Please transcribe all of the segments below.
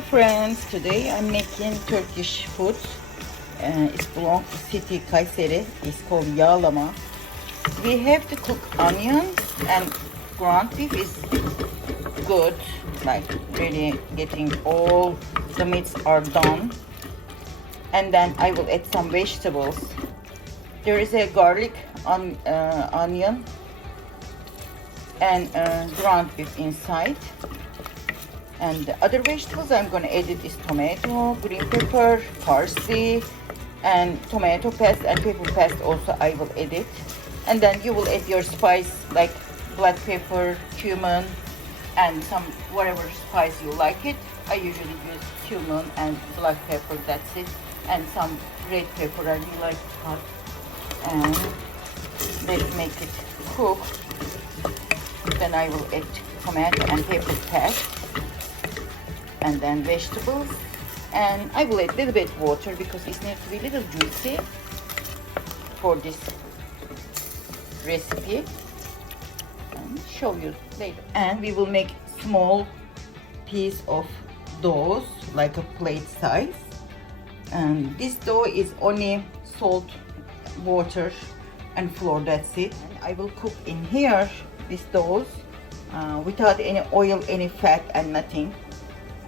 Hello friends, today I'm making Turkish food. It belongs to city Kayseri. It's called Yaglama. We have to cook onions and ground beef is good, like really getting all the meats are done. And then I will add some vegetables. There is a garlic, onion and ground beef inside. And the other vegetables I'm going to add it is tomato, green pepper, parsley, and tomato paste and pepper paste also I will add it. And then you will add your spice like black pepper, cumin, and some whatever spice you like it. I usually use cumin and black pepper, that's it. And some red pepper, I really like it hot. And let's make it cook. Then I will add tomato and pepper paste. And then vegetables, and I will add a little bit water because it needs to be a little juicy for this recipe, and show you later. And we will make small piece of dough like a plate size, and this dough is only salt, water and flour, that's it. And I will cook in here this dough without any oil, any fat and nothing.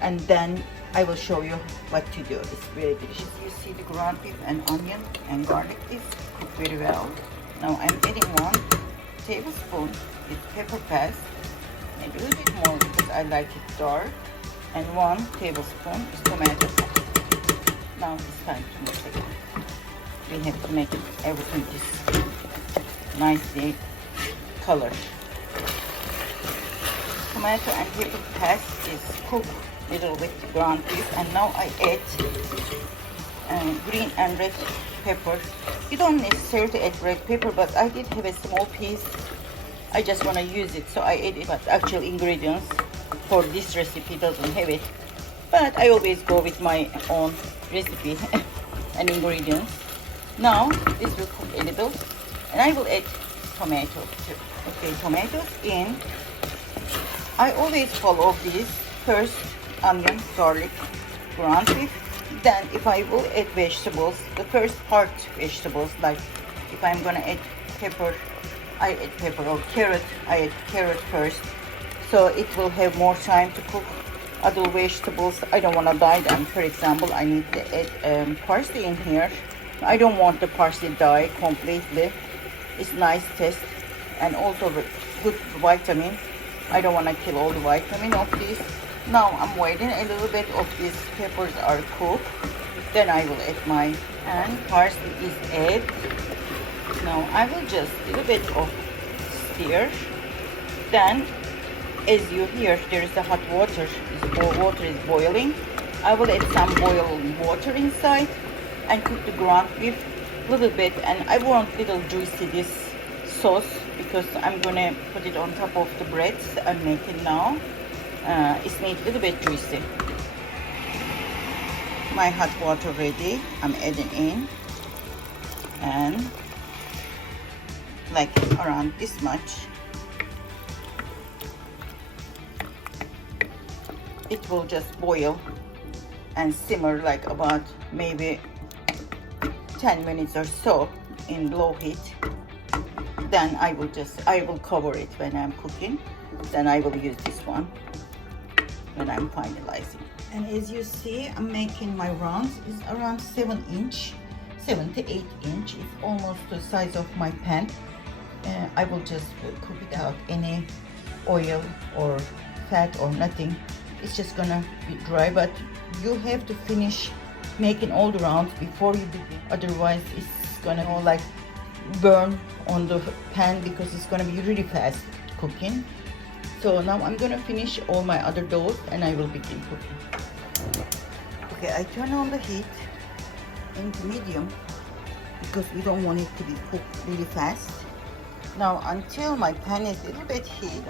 And then I will show you what to do. It's very delicious. You see the ground beef and onion and garlic is cooked very well. Now I'm adding 1 tablespoon with pepper paste, maybe a little bit more because I like it dark, and 1 tablespoon is tomato paste. Now it's time to mix again. We have to make everything is nicely colored. Tomato and pepper paste is cooked little with ground beef, and now I add green and red peppers. You don't necessarily add red pepper, but I did have a small piece. I just want to use it, so I add it. But actual ingredients for this recipe doesn't have it. But I always go with my own recipe and ingredients. Now this will cook a little, and I will add tomatoes too. Okay, tomatoes in. I always follow this first. Onion, garlic, ground beef. Then if I will add vegetables, the first part vegetables, like if I'm gonna add pepper, I add pepper, or carrot, I add carrot first. So it will have more time to cook. Other vegetables, I don't want to dye them. For example, I need to add parsley in here. I don't want the parsley die completely. It's nice taste and also good vitamin. I don't want to kill all the vitamin of this. Now I'm waiting a little bit of these peppers are cooked. Then I will add my, and parsley is added. Now I will just a little bit of stir. Then as you hear, there is the hot water. The water is boiling. I will add some boiled water inside and cook the ground beef a little bit. And I want little juicy this sauce because I'm gonna put it on top of the breads I'm making now. It needs a little bit juicy. My hot water ready. I'm adding in, and like around this much. It will just boil and simmer like about maybe 10 minutes or so in low heat. Then I will cover it when I'm cooking. Then I will use this one when I'm finalizing. And as you see, I'm making my rounds. It's around 7 inch, 7 to 8 inch. It's almost the size of my pan. I will just cook it out any oil or fat or nothing. It's just gonna be dry, but you have to finish making all the rounds before you begin. Otherwise, it's gonna go like burn on the pan because it's gonna be really fast cooking. So now I'm gonna finish all my other doughs and I will begin cooking. Okay, I turn on the heat into medium because we don't want it to be cooked really fast. Now until my pan is a little bit heated,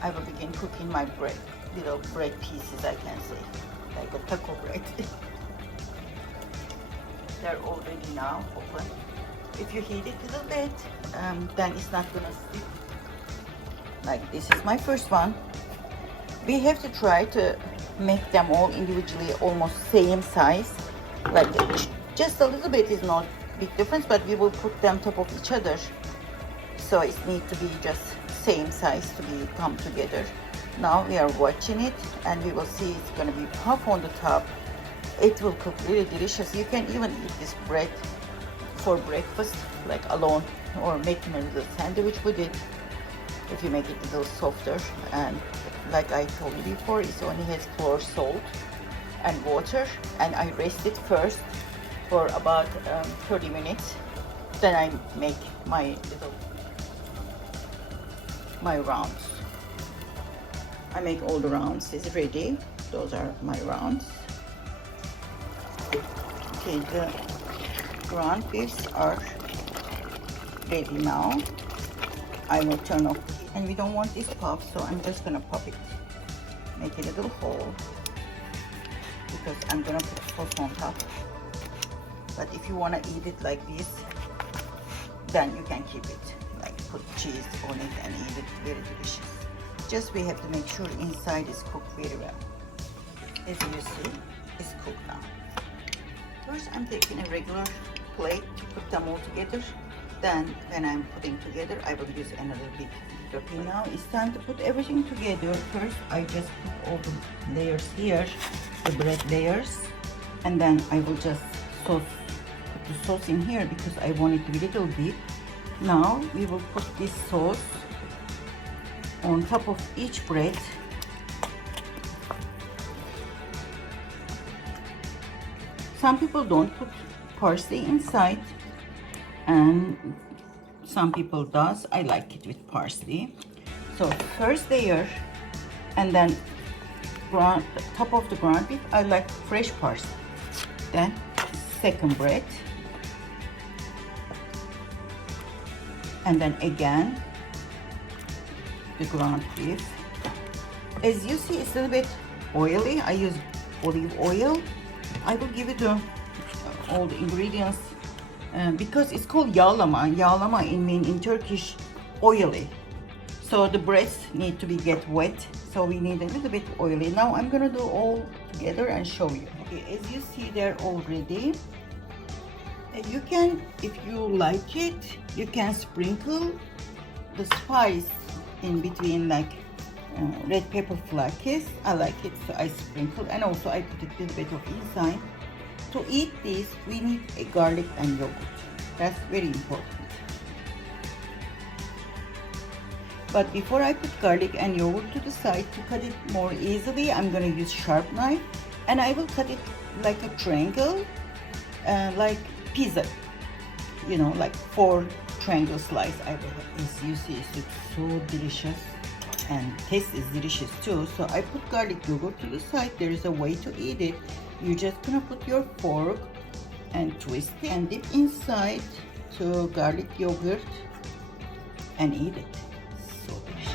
I will begin cooking my bread, little bread pieces I can say, like a taco bread. They're already now open. If you heat it a little bit, then it's not gonna stick. Like this is my first one. We have to try to make them all individually almost same size, like just a little bit is not big difference, but we will put them top of each other, so it needs to be just same size to be come together. Now we are watching it, and we will see it's going to be puff on the top. It will cook really delicious. You can even eat this bread for breakfast like alone, or making a little sandwich with it if you make it a little softer. And like I told you before, it only has flour, salt and water, and I rest it first for about 30 minutes. Then I make my rounds. I make all the rounds. It's ready. Those are my rounds. Okay, the ground beefs are ready now. I will turn off the heat, and we don't want this puff, so I'm just gonna pop it, make a little hole, because I'm gonna put sauce on top. But if you wanna eat it like this, then you can keep it, like put cheese on it and eat it. Very delicious. Just we have to make sure inside is cooked very well. As you see, it's cooked now. First, I'm taking a regular plate to put them all together. Then, when I'm putting together, I will use another big. Okay, now it's time to put everything together. First, I just put all the layers here, the bread layers, and then I will just put the sauce in here because I want it to be a little deep. Now, we will put this sauce on top of each bread. Some people don't put parsley inside, and some people does. I like it with parsley. So first layer, and then top of the ground beef, I like fresh parsley. Then second bread, and then again the ground beef. As you see, it's a little bit oily. I use olive oil. I will give it all the ingredients because it's called yaglama. Yaglama in Turkish, oily. So the breads need to be get wet. So we need a little bit oily. Now I'm gonna do all together and show you. Okay, as you see, they're all ready. You can, if you like it, you can sprinkle the spice in between, like red pepper flakes. I like it, so I sprinkle, and also I put a little bit of inside. To eat this, we need a garlic and yogurt. That's very important. But before I put garlic and yogurt to the side, to cut it more easily, I'm going to use sharp knife, and I will cut it like a triangle, like pizza, you know, like 4 triangle slice. I will, as you see, it looks so delicious, and taste is delicious too. So I put garlic yogurt to the side. There is a way to eat it. You're just gonna put your fork and twist it and dip inside to garlic yogurt and eat it. So delicious.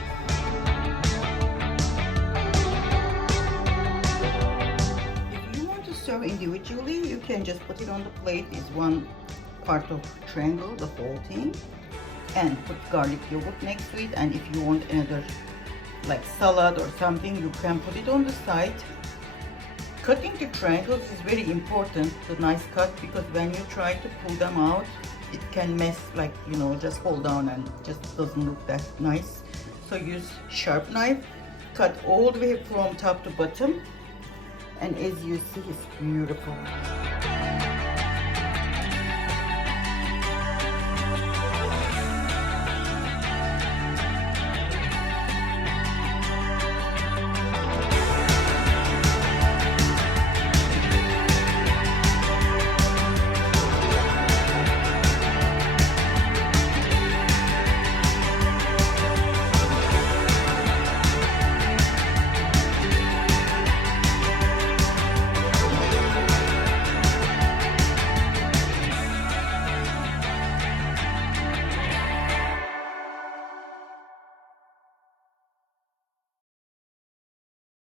If you want to serve individually, you can just put it on the plate. It's one part of triangle, the whole thing, and put garlic yogurt next to it. And if you want another like salad or something, you can put it on the side. Cutting the triangles is very important, the nice cut, because when you try to pull them out, it can mess, like, you know, just fall down and just doesn't look that nice. So use sharp knife, cut all the way from top to bottom, and as you see, it's beautiful.